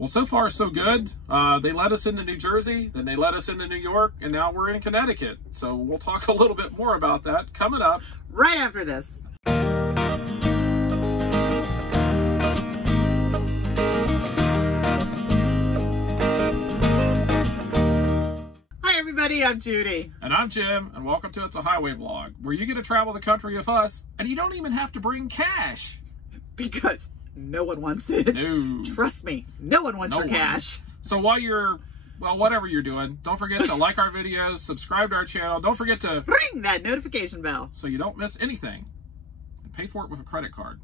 Well, so far so good. They let us into New Jersey, then they let us into New York, and now we're in Connecticut. So we'll talk a little bit more about that coming up right after this. Hi everybody, I'm Judy. And I'm Jim, and welcome to It's a Highway Vlog, where you get to travel the country with us, and you don't even have to bring cash. Because no one wants it. No. Trust me, no one wants your cash. So while you're, well, whatever you're doing, don't forget to like our videos, subscribe to our channel, don't forget to ring that notification bell so you don't miss anything, and pay for it with a credit card.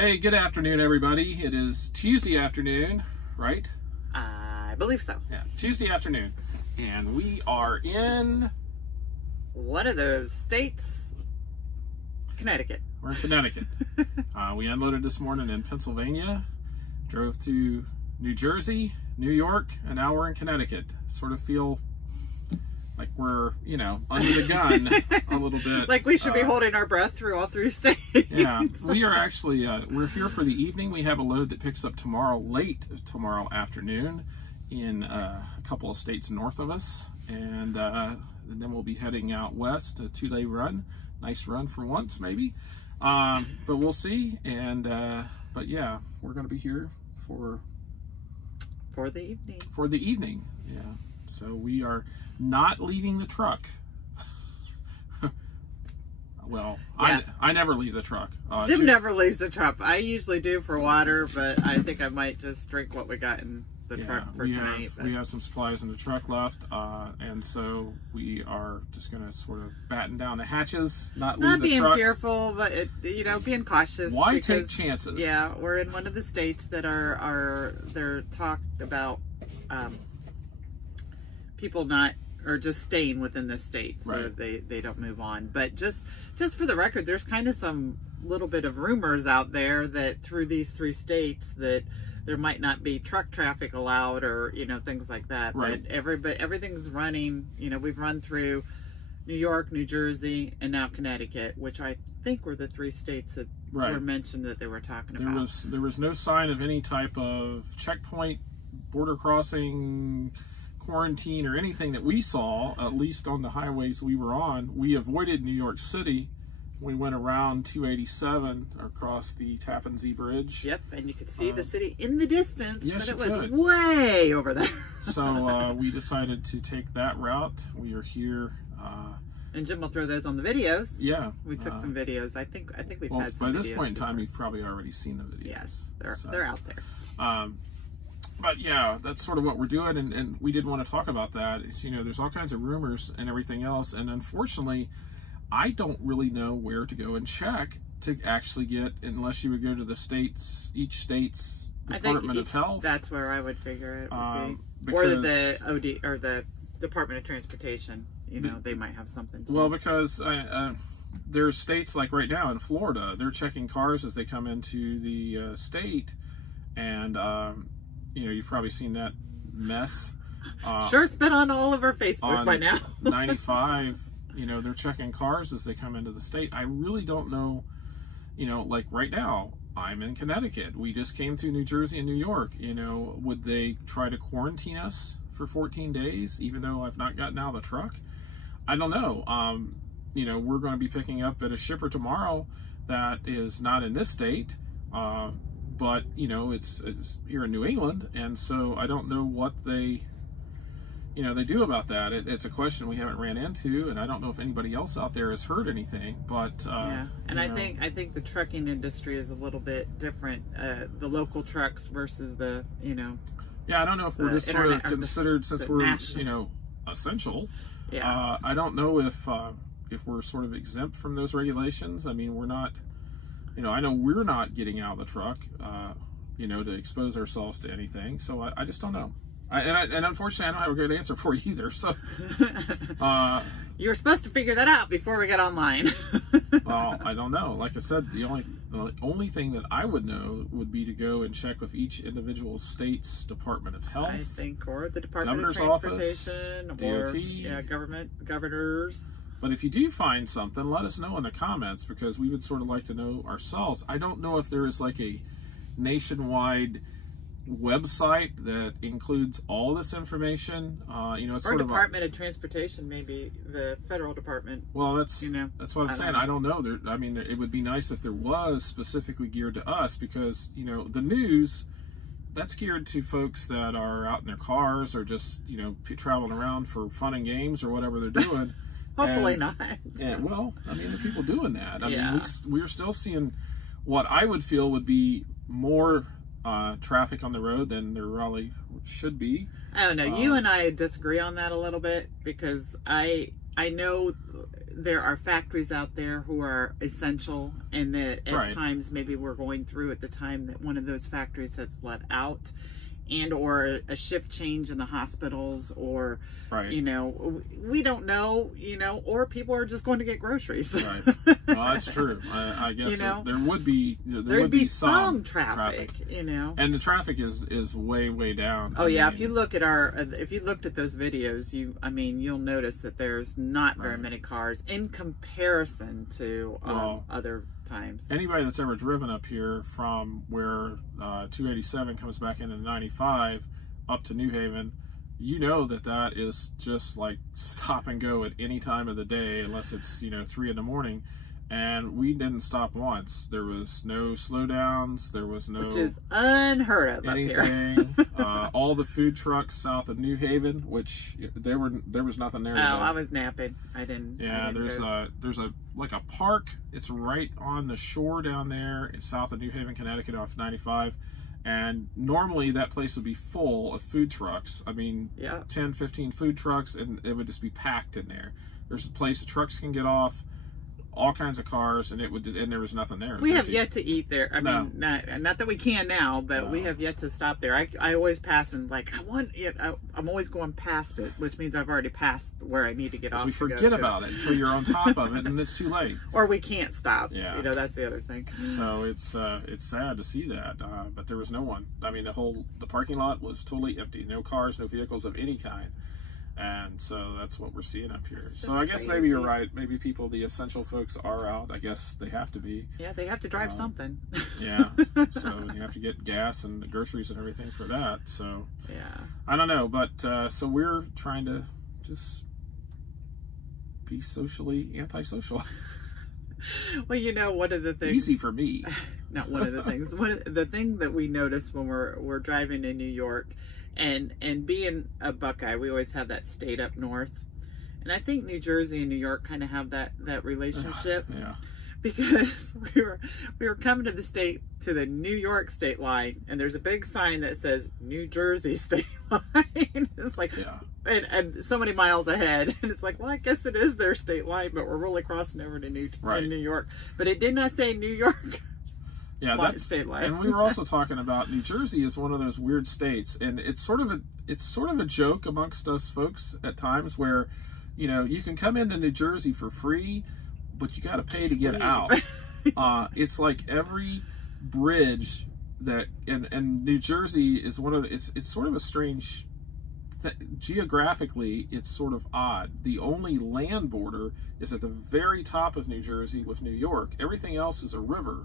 Hey, good afternoon, everybody. It is Tuesday afternoon, right? I believe so. Yeah, Tuesday afternoon. And we are in... One of those states, Connecticut. We're in Connecticut. We unloaded this morning in Pennsylvania, drove to New Jersey, New York, and now we're in Connecticut. Sort of feel like we're, you know, under the gun a little bit. Like we should be holding our breath through all three states. Yeah, we are actually, we're here for the evening. We have a load that picks up late tomorrow afternoon in a couple of states north of us. And then we'll be heading out west, a 2-day run. Nice run for once, maybe. But we'll see. And, but yeah, we're going to be here for the evening. For the evening, yeah. So we are not leaving the truck. Well, yeah. I never leave the truck. Jim never leaves the truck. I usually do for water, but I think I might just drink what we got in the truck for tonight. We have some supplies in the truck left, and so we are just going to sort of batten down the hatches, not leave the truck. Not being fearful, but you know, being cautious. Why take chances? Yeah, we're in one of the states that they're talked about people not, or just staying within the state, so right. they don't move on. But just for the record, there's kind of some little bit of rumors out there that through these 3 states that there might not be truck traffic allowed, or you know, things like that. Right. But everything's running. You know, we've run through New York, New Jersey, and now Connecticut, which I think were the 3 states that were mentioned that they were talking about. There was no sign of any type of checkpoint, border crossing, quarantine, or anything that we saw, at least on the highways we were on. We avoided New York City. We went around 287 across the Tappan Zee Bridge. Yep, and you could see the city in the distance, yes, but it was way over there. So we decided to take that route. We are here. And Jim will throw those on the videos. Yeah. We took some videos. I think we've had some videos. By this point in time, you've probably already seen the videos. Yes, they're out there. But yeah, that's sort of what we're doing, and we did want to talk about that. It's, you know, there's all kinds of rumors and everything else, and unfortunately, I don't really know where to go and check to actually get, unless you would go to the states, each state's Department of Health. That's where I would figure it would be. Or the OD, or the Department of Transportation. You know, they might have something too. Well, because there's states like right now in Florida, they're checking cars as they come into the state, and you know, you've probably seen that mess. Sure, it's been on all of our Facebook by now. 95, you know, they're checking cars as they come into the state. I really don't know, you know, like right now, I'm in Connecticut. We just came through New Jersey and New York. You know, would they try to quarantine us for 14 days, even though I've not gotten out of the truck? I don't know. You know, we're going to be picking up at a shipper tomorrow that is not in this state. But, you know, it's here in New England, and so I don't know what they, you know, they do about that. It's a question we haven't ran into, and I don't know if anybody else out there has heard anything, but... yeah, and I think the trucking industry is a little bit different, the local trucks versus the, you know... Yeah, I don't know if we're just sort of considered, since we're, you know, essential. Yeah. I don't know if we're sort of exempt from those regulations. I mean, we're not... You know, I know we're not getting out of the truck, you know, to expose ourselves to anything. So I just don't know. And unfortunately, I don't have a good answer for you either. So you were supposed to figure that out before we got online. Well, I don't know. Like I said, the only thing that I would know would be to go and check with each individual state's Department of Health. I think, or the Department Governor's of Transportation, office, or DOT. Governors. But if you do find something, let us know in the comments, because we would sort of like to know ourselves. I don't know if there is like a nationwide website that includes all this information. You know, it's or sort Department of Transportation, maybe the federal department. Well, that's, you know, that's what I'm saying. I don't know. I mean, it would be nice if there was specifically geared to us, because, you know, the news, that's geared to folks that are out in their cars, or just, you know, traveling around for fun and games or whatever they're doing. Hopefully not. Yeah, well, I mean, the people doing that. I mean, we're still seeing what I would feel would be more traffic on the road than there really should be. I don't know. You and I disagree on that a little bit, because I I know there are factories out there who are essential, and that at times maybe we're going through at the time that one of those factories has let out, and or a shift change in the hospitals, or you know, we don't know, you know, or people are just going to get groceries. Right. Well, that's true. I guess, you know, there would be some traffic, you know, and the traffic is way down. Oh, yeah. If you look at if you looked at those videos, you'll notice that there's not very many cars in comparison to other times. Anybody that's ever driven up here from where 287 comes back into 95 up to New Haven, you know that is just like stop and go at any time of the day, unless it's, you know, 3 in the morning. And we didn't stop once. There was no slowdowns. There was no, which is unheard of anything. Up here. All the food trucks south of New Haven, which there was nothing there. Oh, I was napping. I didn't. Yeah, there's a like a park. It's right on the shore down there, south of New Haven, Connecticut, off 95. And normally that place would be full of food trucks. I mean, 10, 15 food trucks, and it would just be packed in there. There's a place the trucks can get off, all kinds of cars, and there was nothing there. We have yet to eat there. I mean, not that we can now, but we have yet to stop there. I always pass and like I'm always going past it, which means I've already passed where I need to get off. We forget about it until you're on top of it, and it's too late. Or we can't stop. Yeah, you know, that's the other thing. So it's sad to see that, but there was no one. I mean, the parking lot was totally empty. No cars, no vehicles of any kind. And so that's what we're seeing up here. So I guess maybe you're right. Maybe the essential folks are out. I guess they have to be. Yeah, they have to drive something. Yeah. So you have to get gas and the groceries and everything for that. So yeah. I don't know, but so we're trying to just be socially antisocial. Well, you know, one of the things. Easy for me. Not one of the things. The thing that we notice when we're driving in New York. And being a Buckeye, we always have that state up north, and I think New Jersey and New York kind of have that relationship. Yeah. Because we were coming to the New York state line, and there's a big sign that says New Jersey state line. It's like, and so many miles ahead, and it's like, well, I guess it is their state line, but we're really crossing over to New York. But it did not say New York. Yeah, and we were also talking about New Jersey is one of those weird states, and it's sort of a joke amongst us folks at times where, you know, you can come into New Jersey for free, but you got to pay to get out. It's like every bridge and New Jersey is one of it's sort of a strange. Geographically, it's sort of odd. The only land border is at the very top of New Jersey with New York. Everything else is a river.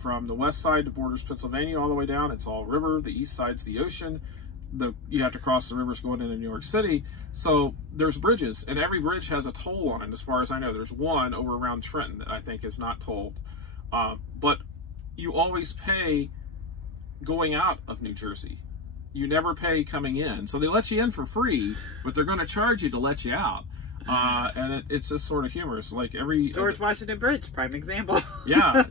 From the west side to borders Pennsylvania all the way down, it's all river. The east side's the ocean. You have to cross the rivers going into New York City. So there's bridges, and every bridge has a toll on it. As far as I know, there's one over around Trenton that I think is not tolled. But you always pay going out of New Jersey. You never pay coming in. So they let you in for free, but they're going to charge you to let you out. And it's just sort of humorous. Like George Washington Bridge, prime example. Yeah,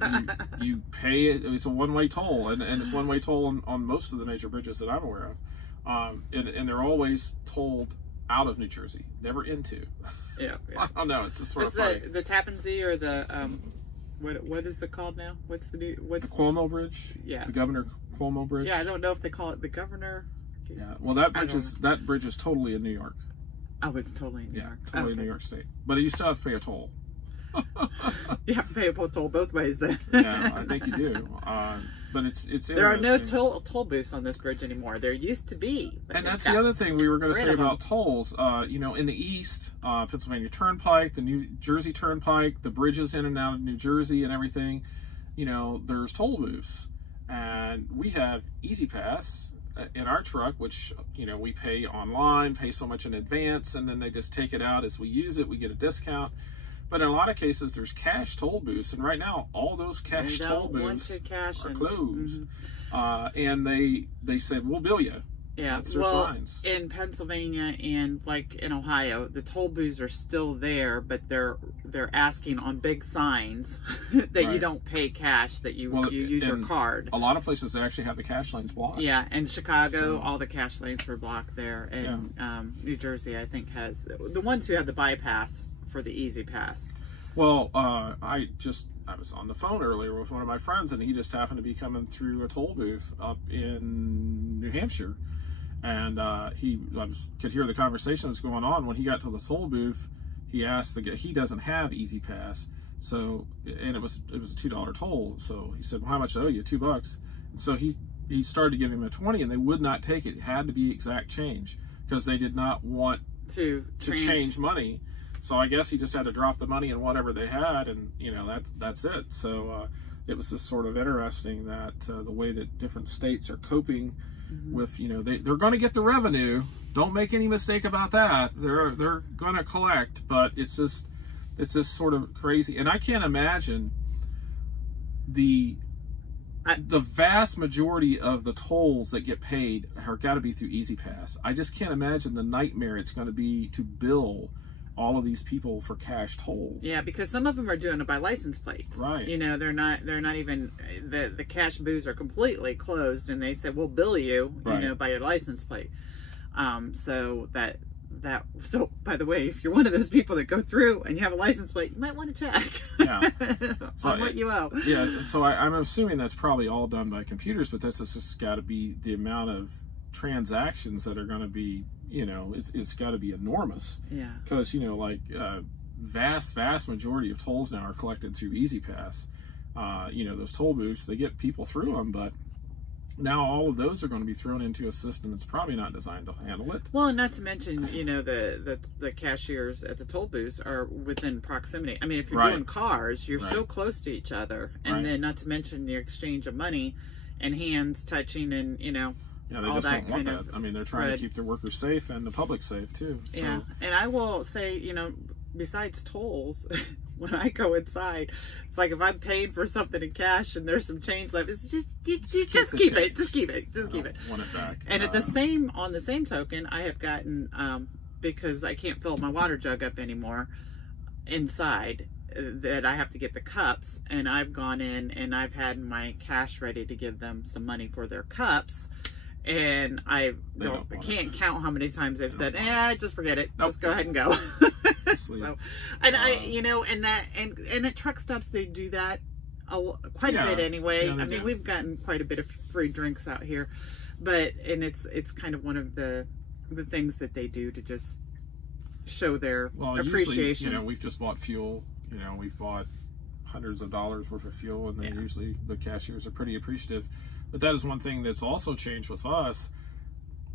you pay it. It's a one-way toll, and it's one-way toll on most of the major bridges that I'm aware of. And they're always tolled out of New Jersey, never into. Yeah. I don't know. It's just sort of funny. The Tappan Zee or the what is it called now? What's the Cuomo Bridge? Yeah, the Governor Cuomo Bridge. Yeah, I don't know if they call it the Governor. Yeah, well, that bridge is totally in New York. Oh, it's totally in New York. Totally New York State. But you still have to pay a toll. You have to pay a toll both ways then. Yeah, I think you do. But it's there are no toll booths on this bridge anymore. There used to be. And that's the other thing we were going to say about tolls. You know, in the east, Pennsylvania Turnpike, the New Jersey Turnpike, the bridges in and out of New Jersey and everything, you know, there's toll booths. And we have Easy Pass in our truck, which, you know, we pay online, pay so much in advance, and then they just take it out as we use it. We get a discount. But in a lot of cases, there's cash toll booths, and right now, all those cash toll booths are closed. Mm-hmm. And they said, we'll bill you. Yeah, That's their well, signs. in Pennsylvania and like in Ohio, the toll booths are still there, but they're asking on big signs that you don't pay cash, that you use your card. A lot of places they actually have the cash lanes blocked. Yeah, and Chicago, all the cash lanes were blocked there, and New Jersey, I think, has the ones who have the bypass for the Easy Pass. Well, I was on the phone earlier with one of my friends, and he just happened to be coming through a toll booth up in New Hampshire. And could hear the conversation that's going on. When he got to the toll booth, he asked he doesn't have Easy Pass, so, and it was a $2 toll. So he said, well, how much I owe you? $2. And so he started to give him a 20, and they would not take it. It had to be exact change because they did not want to change money. So I guess he just had to drop the money in whatever they had, and that's it. So it was just sort of interesting that the way that different states are coping with, they're going to get the revenue. Don't make any mistake about that. They're going to collect, but it's just sort of crazy. And I can't imagine the vast majority of the tolls that get paid are got to be through Easy Pass. I just can't imagine the nightmare it's going to be to bill all of these people for cash tolls. Yeah, because some of them are doing it by license plates. Right. They're not even, the cash booths are completely closed, and they said, we'll bill you, by your license plate. So by the way, if you're one of those people that go through and you have a license plate, you might want to check on what you owe. Yeah, so I'm assuming that's probably all done by computers, but this has just got to be the amount of transactions that are going to be, it's got to be enormous. Yeah. Because, vast majority of tolls now are collected through Easy Pass. Those toll booths, they get people through them, but now all of those are going to be thrown into a system that's probably not designed to handle it. Well, and not to mention, the cashiers at the toll booths are within proximity. I mean, if you're doing cars, you're so close to each other. And then not to mention the exchange of money and hands touching and, yeah, they just don't want that. I mean, they're trying to keep their workers safe and the public safe, too. So. Yeah, and I will say, besides tolls, when I go inside, it's like if I'm paying for something in cash and there's some change left, it's just keep it. Just keep it. Want it back. And on the same token, I have gotten, because I can't fill my water jug up anymore inside, that I have to get the cups, and I've gone in and I've had my cash ready to give them some money for their cups. And I can't count how many times they've said, just forget it. Nope. Let's go ahead and go. So, and and at truck stops, they do that quite a bit anyway. I mean, we've gotten quite a bit of free drinks out here, and it's kind of one of the things that they do to just show their appreciation. Usually, we've just bought fuel. We've bought hundreds of dollars worth of fuel, and then usually the cashiers are pretty appreciative. But that is one thing that's also changed with us.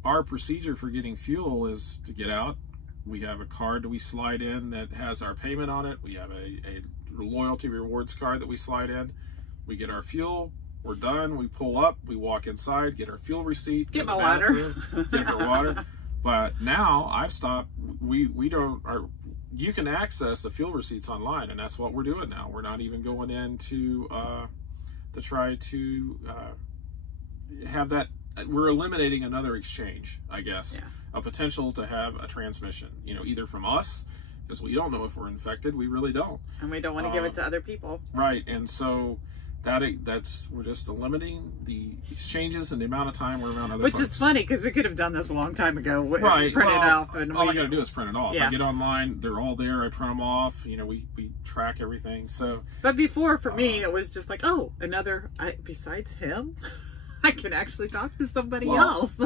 Our procedure for getting fuel is to get out. We have a card that we slide in that has our payment on it. We have a loyalty rewards card that we slide in. We get our fuel. We're done. We pull up. We walk inside, get our fuel receipt. Get my water. Get our water. But now I've stopped. You can access the fuel receipts online, and that's what we're doing now. We're not even going in to try to have that. We're eliminating another exchange, I guess, a potential to have a transmission, either from us, because we don't know if we're infected. We really don't. And we don't want to give it to other people. Right. And so we're just eliminating the exchanges and the amount of time we're around other folks. Which is funny, because we could have done this a long time ago. Print it off. And all I got to do is print it off. I get online, they're all there. I print them off. We track everything. So. But before, for me, it was just like, besides him, I can actually talk to somebody else.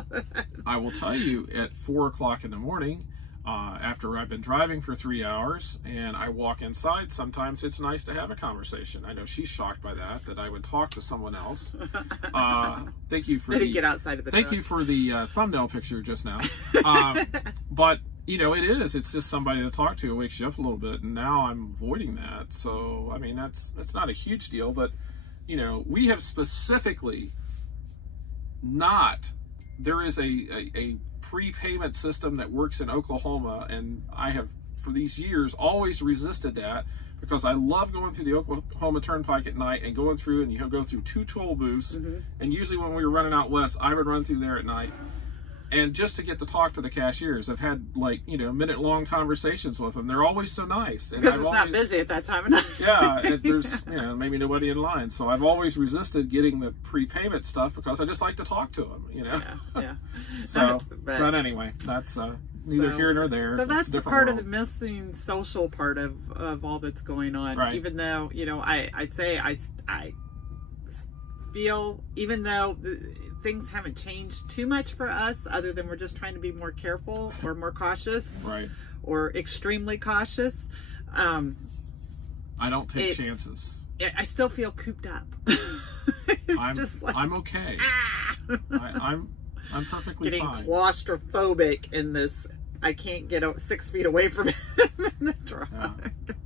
I will tell you, at 4 o'clock in the morning, after I've been driving for 3 hours and I walk inside, sometimes it's nice to have a conversation. I know she's shocked by that I would talk to someone else. Thank you for get outside of the Thank truck. you for the thumbnail picture just now. But it's just somebody to talk to. It wakes you up a little bit, and now I'm avoiding that. So I mean, that's not a huge deal, but we have specifically there is a prepayment system that works in Oklahoma, and I have for these years always resisted that, because I love going through the Oklahoma Turnpike at night and going through, and you go through 2 toll booths, and usually when we were running out west, I would run through there at night. And just to get to talk to the cashiers, I've had like, you know, minute-long conversations with them. They're always so nice. Because it's not busy at that time of night. Yeah, there's, you know, maybe nobody in line. So I've always resisted getting the prepayment stuff because I just like to talk to them, you know. Yeah. So, but anyway, that's neither here nor there. So that's the part of the missing social part of all that's going on. Right. Even though, you know, I'd say I feel, even though things haven't changed too much for us, other than we're just trying to be more careful or more cautious, right, or extremely cautious. I don't take chances. I still feel cooped up. I'm okay. I'm perfectly getting fine. Claustrophobic in this. I can't get 6 feet away from him in the truck. Yeah.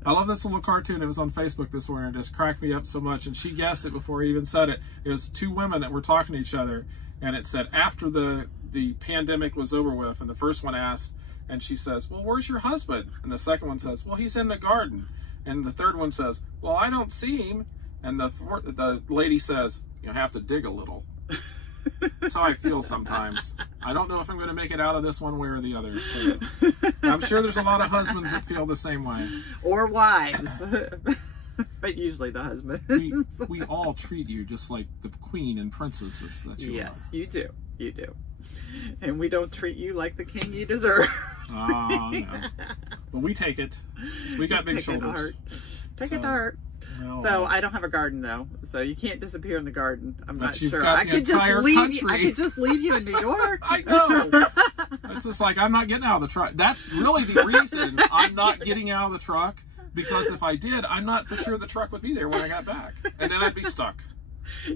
I love this little cartoon. It was on Facebook this morning. It just cracked me up so much. And she guessed it before he even said it. It was two women that were talking to each other. And it said, after the pandemic was over with, and the first one asked, and she says, well, where's your husband? And the second one says, well, he's in the garden. And the third one says, well, I don't see him. And the lady says, you have to dig a little. That's how I feel sometimes. I don't know if I'm going to make it out of this one way or the other. So I'm sure there's a lot of husbands that feel the same way. Or wives. But usually the husbands. We all treat you just like the queen and princesses that you are. Yes, you do. You do. And we don't treat you like the king you deserve. Oh, no. But we take it. We got big shoulders. Take it to heart. No. So I don't have a garden though, so you can't disappear in the garden. I'm not sure. I could just leave. I could just leave you in New York. I know. It's just like I'm not getting out of the truck. That's really the reason I'm not getting out of the truck, because if I did, I'm not for sure the truck would be there when I got back, and then I'd be stuck.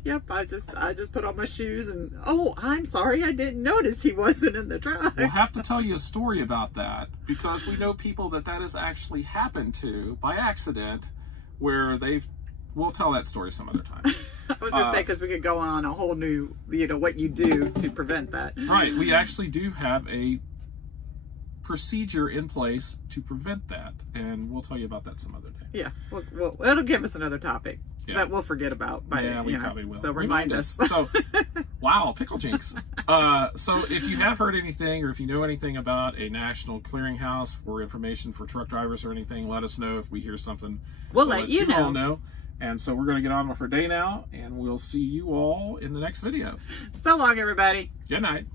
Yep, I just put on my shoes and I'm sorry, I didn't notice he wasn't in the truck. We'll have to tell you a story about that, because we know people that has actually happened to by accident, where we'll tell that story some other time. I was going to say, because we could go on a whole new, what you do to prevent that. Right. We actually do have a procedure in place to prevent that, and we'll tell you about that some other day. Yeah. Well, it'll give us another topic that we'll forget about. Yeah, we probably will. So remind us. So, wow, pickle jinx. So if you have heard anything, or if you know anything about a national clearinghouse for information for truck drivers or anything, let us know. If we hear something, we'll let you all know. And so we're going to get on with our day now, and we'll see you all in the next video. So long, everybody. Good night.